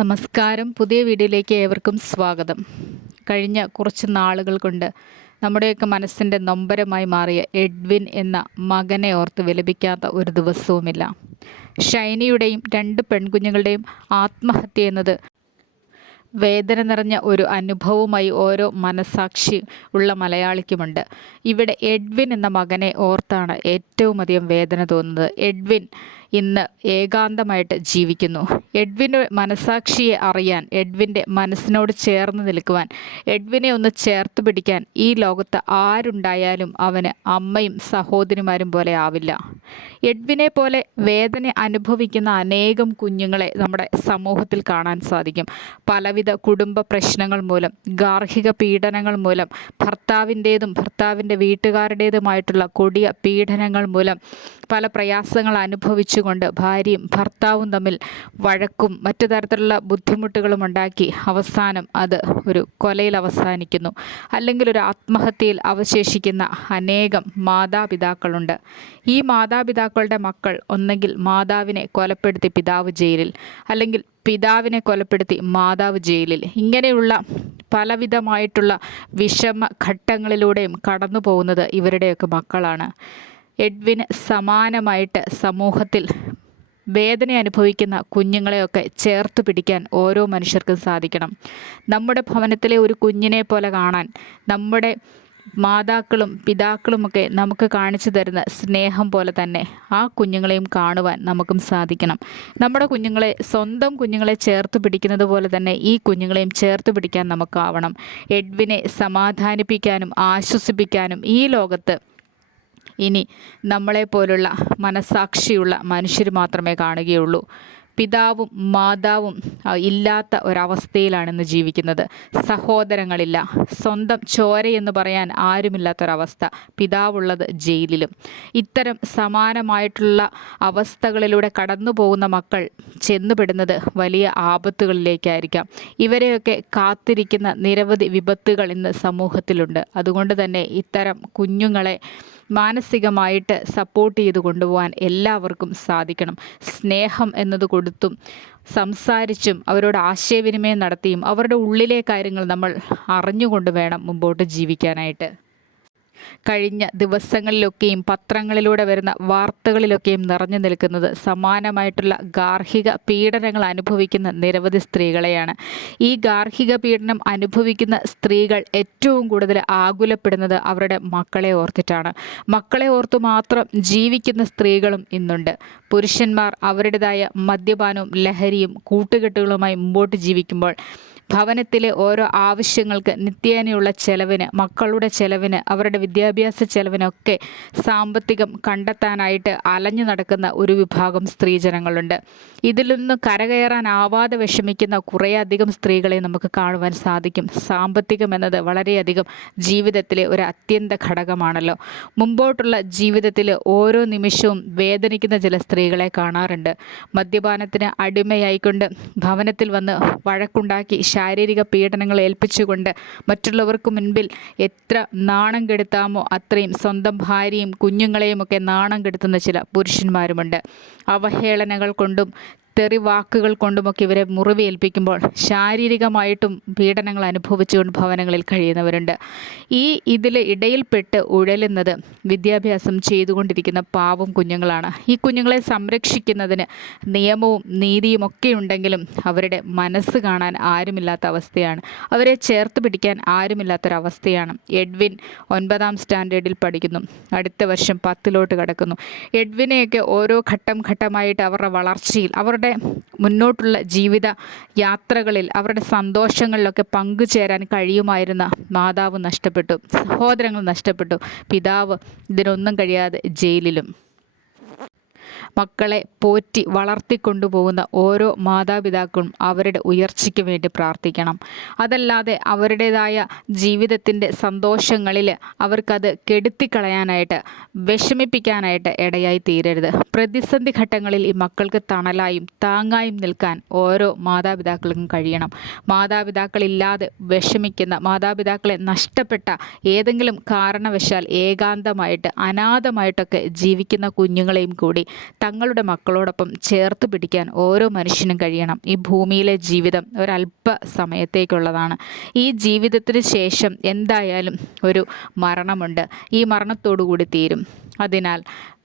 നമസ്കാരം. പുതിയ വീഡിയോയിലേക്ക് ഏവർക്കും സ്വാഗതം. കഴിഞ്ഞ കുറച്ച് നാളുകൾ കൊണ്ട് നമ്മുടെയൊക്കെ മനസ്സിന്റെ നൊമ്പരമായി മാറിയ എഡ്വിൻ എന്ന മകനെ ഓർത്ത് വിലപിക്കാത്ത ഒരു ദിവസവുമില്ല. ഷൈനിയുടെയും രണ്ട് പെൺകുഞ്ഞുങ്ങളുടെയും ആത്മഹത്യ എന്നത് വേദന നിറഞ്ഞ ഒരു അനുഭവമായി ഓരോ മനസാക്ഷി ഉള്ള മലയാളിക്കുമുണ്ട്. ഇവിടെ എഡ്വിൻ എന്ന മകനെ ഓർത്താണ് ഏറ്റവും അധികം വേദന തോന്നുന്നത്. എഡ്വിൻ ഇന്ന് ഏകാന്തമായിട്ട് ജീവിക്കുന്നു. എഡ്വിന്റെ മനസാക്ഷിയെ അറിയാൻ എഡ്വിന്റെ മനസ്സിനോട് ചേർന്ന് നിൽക്കുവാൻ എഡ്വിനെ ഒന്ന് ചേർത്ത് പിടിക്കാൻ ഈ ലോകത്ത് ആരുണ്ടായാലും അവന് അമ്മയും സഹോദരിമാരും പോലെ ആവില്ല. എഡ്വിനെ പോലെ വേദന അനുഭവിക്കുന്ന അനേകം കുഞ്ഞുങ്ങളെ നമ്മുടെ സമൂഹത്തിൽ കാണാൻ സാധിക്കും. പലവിധ കുടുംബ പ്രശ്നങ്ങൾ മൂലം ഗാർഹിക പീഡനങ്ങൾ മൂലം ഭർത്താവിന്റേതും ഭർത്താവിന്റെ വീട്ടുകാരുടേതുമായിട്ടുള്ള കൊടിയ പീഡനങ്ങൾ മൂലം പല പ്രയാസങ്ങൾ അനുഭവിച്ചുകൊണ്ട് ഭാര്യയും ഭർത്താവും തമ്മിൽ വഴക്കും മറ്റു തരത്തിലുള്ള ബുദ്ധിമുട്ടുകളും ഉണ്ടാക്കി അവസാനം അത് ഒരു കൊലയിൽ അവസാനിക്കുന്നു. അല്ലെങ്കിൽ ഒരു ആത്മഹത്യയിൽ അവശേഷിക്കുന്ന അനേകം മാതാപിതാക്കളുണ്ട്. ഈ മാതാപിതാക്കളുടെ മക്കൾ ഒന്നെങ്കിൽ മാതാവിനെ കൊലപ്പെടുത്തി പിതാവ് ജയിലിൽ അല്ലെങ്കിൽ പിതാവിനെ കൊലപ്പെടുത്തി മാതാവ് ജയിലിൽ. ഇങ്ങനെയുള്ള പലവിധമായിട്ടുള്ള വിഷമ ഘട്ടങ്ങളിലൂടെയും കടന്നു പോകുന്നത് ഇവരുടെയൊക്കെ മക്കളാണ്. എഡ്വിന് സമാനമായിട്ട് സമൂഹത്തിൽ വേദന അനുഭവിക്കുന്ന കുഞ്ഞുങ്ങളെയൊക്കെ ചേർത്ത് പിടിക്കാൻ ഓരോ മനുഷ്യർക്കും സാധിക്കണം. നമ്മുടെ ഭവനത്തിലെ ഒരു കുഞ്ഞിനെ പോലെ കാണാൻ നമ്മുടെ മാതാക്കളും പിതാക്കളുമൊക്കെ നമുക്ക് കാണിച്ചു തരുന്ന സ്നേഹം പോലെ തന്നെ ആ കുഞ്ഞുങ്ങളെയും കാണുവാൻ നമുക്കും സാധിക്കണം. നമ്മുടെ കുഞ്ഞുങ്ങളെ സ്വന്തം കുഞ്ഞുങ്ങളെ ചേർത്ത് പിടിക്കുന്നത് പോലെ തന്നെ ഈ കുഞ്ഞുങ്ങളെയും ചേർത്ത് പിടിക്കാൻ നമുക്കാവണം. എഡ്വിനെ സമാധാനിപ്പിക്കാനും ആശ്വസിപ്പിക്കാനും ഈ ലോകത്ത് ഇനി നമ്മളെപ്പോലുള്ള മനസാക്ഷിയുള്ള മനുഷ്യർ മാത്രമേ കാണുകയുള്ളൂ. പിതാവും മാതാവും ഇല്ലാത്ത ഒരവസ്ഥയിലാണ് ഇന്ന് ജീവിക്കുന്നത്. സഹോദരങ്ങളില്ല. സ്വന്തം ചോരയെന്ന് പറയാൻ ആരുമില്ലാത്തൊരവസ്ഥ. പിതാവുള്ളത് ജയിലിലും. ഇത്തരം സമാനമായിട്ടുള്ള അവസ്ഥകളിലൂടെ കടന്നു പോകുന്ന മക്കൾ ചെന്നുപെടുന്നത് വലിയ ആപത്തുകളിലേക്കായിരിക്കാം. ഇവരെയൊക്കെ കാത്തിരിക്കുന്ന നിരവധി വിപത്തുകൾ ഇന്ന് സമൂഹത്തിലുണ്ട്. അതുകൊണ്ട് തന്നെ ഇത്തരം കുഞ്ഞുങ്ങളെ മാനസികമായിട്ട് സപ്പോർട്ട് ചെയ്ത് കൊണ്ടുപോകാൻ എല്ലാവർക്കും സാധിക്കണം. സ്നേഹം എന്നത് കൊടുത്തും സംസാരിച്ചും അവരോട് ആശയവിനിമയം നടത്തിയും അവരുടെ ഉള്ളിലെ കാര്യങ്ങൾ നമ്മൾ അറിഞ്ഞുകൊണ്ട് വേണം മുമ്പോട്ട് ജീവിക്കാനായിട്ട്. കഴിഞ്ഞ ദിവസങ്ങളിലൊക്കെയും പത്രങ്ങളിലൂടെ വരുന്ന വാർത്തകളിലൊക്കെയും നിറഞ്ഞു നിൽക്കുന്നത് സമാനമായിട്ടുള്ള ഗാർഹിക പീഡനങ്ങൾ അനുഭവിക്കുന്ന നിരവധി സ്ത്രീകളെയാണ്. ഈ ഗാർഹിക പീഡനം അനുഭവിക്കുന്ന സ്ത്രീകൾ ഏറ്റവും കൂടുതൽ ആകുലപ്പെടുന്നത് അവരുടെ മക്കളെ ഓർത്തിട്ടാണ്. മക്കളെ ഓർത്തു മാത്രം ജീവിക്കുന്ന സ്ത്രീകളും ഇന്നുണ്ട്. പുരുഷന്മാർ അവരുടേതായ മദ്യപാനവും ലഹരിയും കൂട്ടുകെട്ടുകളുമായി മുമ്പോട്ട് ജീവിക്കുമ്പോൾ ഭവനത്തിലെ ഓരോ ആവശ്യങ്ങൾക്ക് നിത്യേനയുള്ള ചെലവിന് മക്കളുടെ ചെലവിന് അവരുടെ വിദ്യാഭ്യാസ ചെലവിനൊക്കെ സാമ്പത്തികം കണ്ടെത്താനായിട്ട് അലഞ്ഞു നടക്കുന്ന ഒരു വിഭാഗം സ്ത്രീജനങ്ങളുണ്ട്. നിന്ന് കരകയറാനാവാതെ വിഷമിക്കുന്ന കുറേയധികം സ്ത്രീകളെ നമുക്ക് കാണുവാൻ സാധിക്കും. സാമ്പത്തികം എന്നത് വളരെയധികം ജീവിതത്തിലെ ഒരു അത്യന്ത ഘടകമാണല്ലോ. മുമ്പോട്ടുള്ള ജീവിതത്തിൽ ഓരോ നിമിഷവും വേദനിക്കുന്ന ചില സ്ത്രീകളെ കാണാറുണ്ട്. മദ്യപാനത്തിന് അടിമയായിക്കൊണ്ട് ഭവനത്തിൽ വന്ന് വഴക്കുണ്ടാക്കി ശാരീരിക പീഡനങ്ങൾ ഏൽപ്പിച്ചുകൊണ്ട് മറ്റുള്ളവർക്ക് മുൻപിൽ എത്ര നാണം കെടുത്താമോ അത്രയും സ്വന്തം ഭാര്യയും കുഞ്ഞുങ്ങളെയും ഒക്കെ നാണം കെടുത്തുന്ന ചില പുരുഷന്മാരുമുണ്ട്. അവഹേളനകൾ കൊണ്ടും തെറി വാക്കുകൾ കൊണ്ടുമൊക്കെ ഇവരെ മുറിവേൽപ്പിക്കുമ്പോൾ ശാരീരികമായിട്ടും പീഡനങ്ങൾ അനുഭവിച്ചുകൊണ്ട് ഭവനങ്ങളിൽ കഴിയുന്നവരുണ്ട്. ഈ ഇതിൽ ഇടയിൽപ്പെട്ട് ഉഴലുന്നത് വിദ്യാഭ്യാസം ചെയ്തുകൊണ്ടിരിക്കുന്ന പാവം കുഞ്ഞുങ്ങളാണ്. ഈ കുഞ്ഞുങ്ങളെ സംരക്ഷിക്കുന്നതിന് നിയമവും നീതിയും ഒക്കെ ഉണ്ടെങ്കിലും അവരുടെ മനസ്സ് കാണാൻ ആരുമില്ലാത്ത അവസ്ഥയാണ്. അവരെ ചേർത്ത് പിടിക്കാൻ ആരുമില്ലാത്തൊരവസ്ഥയാണ്. എഡ്വിൻ ഒൻപതാം സ്റ്റാൻഡേർഡിൽ പഠിക്കുന്നു. അടുത്ത വർഷം പത്തിലോട്ട് കടക്കുന്നു. എഡ്വിനെയൊക്കെ ഓരോ ഘട്ടം ഘട്ടമായിട്ട് അവരുടെ വളർച്ചയിൽ അവരുടെ മുന്നോട്ടുള്ള ജീവിത യാത്രകളിൽ അവരുടെ സന്തോഷങ്ങളിലൊക്കെ പങ്കുചേരാൻ കഴിയുമായിരുന്ന മാതാവ് നഷ്ടപ്പെട്ടു സഹോദരങ്ങൾ നഷ്ടപ്പെട്ടു പിതാവ് ഇതിനൊന്നും കഴിയാതെ ജയിലിലും. മക്കളെ പോറ്റി വളർത്തിക്കൊണ്ടുപോകുന്ന ഓരോ മാതാപിതാക്കളും അവരുടെ ഉയർച്ചയ്ക്ക് വേണ്ടി പ്രാർത്ഥിക്കണം. അതല്ലാതെ അവരുടേതായ ജീവിതത്തിന്റെ സന്തോഷങ്ങളിൽ അവർക്കത് കെടുത്തിക്കളയാനായിട്ട് വിഷമിപ്പിക്കാനായിട്ട് ഇടയായി തീരരുത്. പ്രതിസന്ധി ഘട്ടങ്ങളിൽ ഈ മക്കൾക്ക് തണലായും താങ്ങായും നിൽക്കാൻ ഓരോ മാതാപിതാക്കൾക്കും കഴിയണം. മാതാപിതാക്കളില്ലാതെ വിഷമിക്കുന്ന മാതാപിതാക്കളെ നഷ്ടപ്പെട്ട ഏതെങ്കിലും കാരണവശാൽ ഏകാന്തമായിട്ട് അനാഥമായിട്ടൊക്കെ ജീവിക്കുന്ന കുഞ്ഞുങ്ങളെയും കൂടി തങ്ങളുടെ മക്കളോടൊപ്പം ചേർത്ത് പിടിക്കാൻ ഓരോ മനുഷ്യനും കഴിയണം. ഈ ഭൂമിയിലെ ജീവിതം ഒരല്പ സമയത്തേക്കുള്ളതാണ്. ഈ ജീവിതത്തിന് ശേഷം എന്തായാലും ഒരു മരണമുണ്ട്. ഈ മരണത്തോടു കൂടി തീരും. അതിനാൽ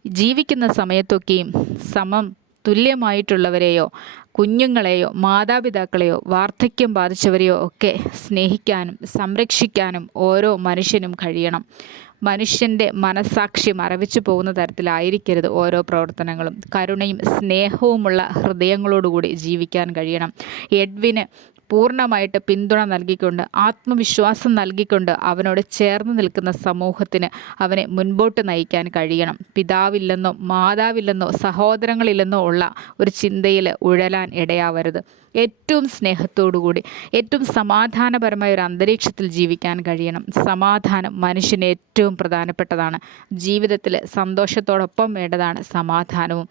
ജീവിക്കുന്ന സമയത്തൊക്കെയും സമം തുല്യമായിട്ടുള്ളവരെയോ കുഞ്ഞുങ്ങളെയോ മാതാപിതാക്കളെയോ വാർദ്ധക്യം ബാധിച്ചവരെയോ ഒക്കെ സ്നേഹിക്കാനും സംരക്ഷിക്കാനും ഓരോ മനുഷ്യനും കഴിയണം. മനുഷ്യന്റെ മനസാക്ഷി മറവിച്ചു പോകുന്ന തരത്തിലായിരിക്കരുത് ഓരോ പ്രവർത്തനങ്ങളും. കരുണയും സ്നേഹവുമുള്ള ഹൃദയങ്ങളോടുകൂടി ജീവിക്കാൻ കഴിയണം. എഡ്വിന് പൂർണമായിട്ട് പിന്തുണ നൽകിക്കൊണ്ട് ആത്മവിശ്വാസം നൽകിക്കൊണ്ട് അവനോട് ചേർന്ന് നിൽക്കുന്ന സമൂഹത്തിന് അവനെ മുൻപോട്ട് നയിക്കാൻ കഴിയണം. പിതാവില്ലെന്നോ മാതാവില്ലെന്നോ സഹോദരങ്ങളില്ലെന്നോ ഉള്ള ഒരു ചിന്തയിൽ ഉഴലാൻ ഇടയാവരുത്. ഏറ്റവും സ്നേഹത്തോടുകൂടി ഏറ്റവും സമാധാനപരമായ ഒരു അന്തരീക്ഷത്തിൽ ജീവിക്കാൻ കഴിയണം. സമാധാനം മനുഷ്യന് ഏറ്റവും പ്രധാനപ്പെട്ടതാണ്. ജീവിതത്തിൽ സന്തോഷത്തോടൊപ്പം വേണ്ടതാണ് സമാധാനവും.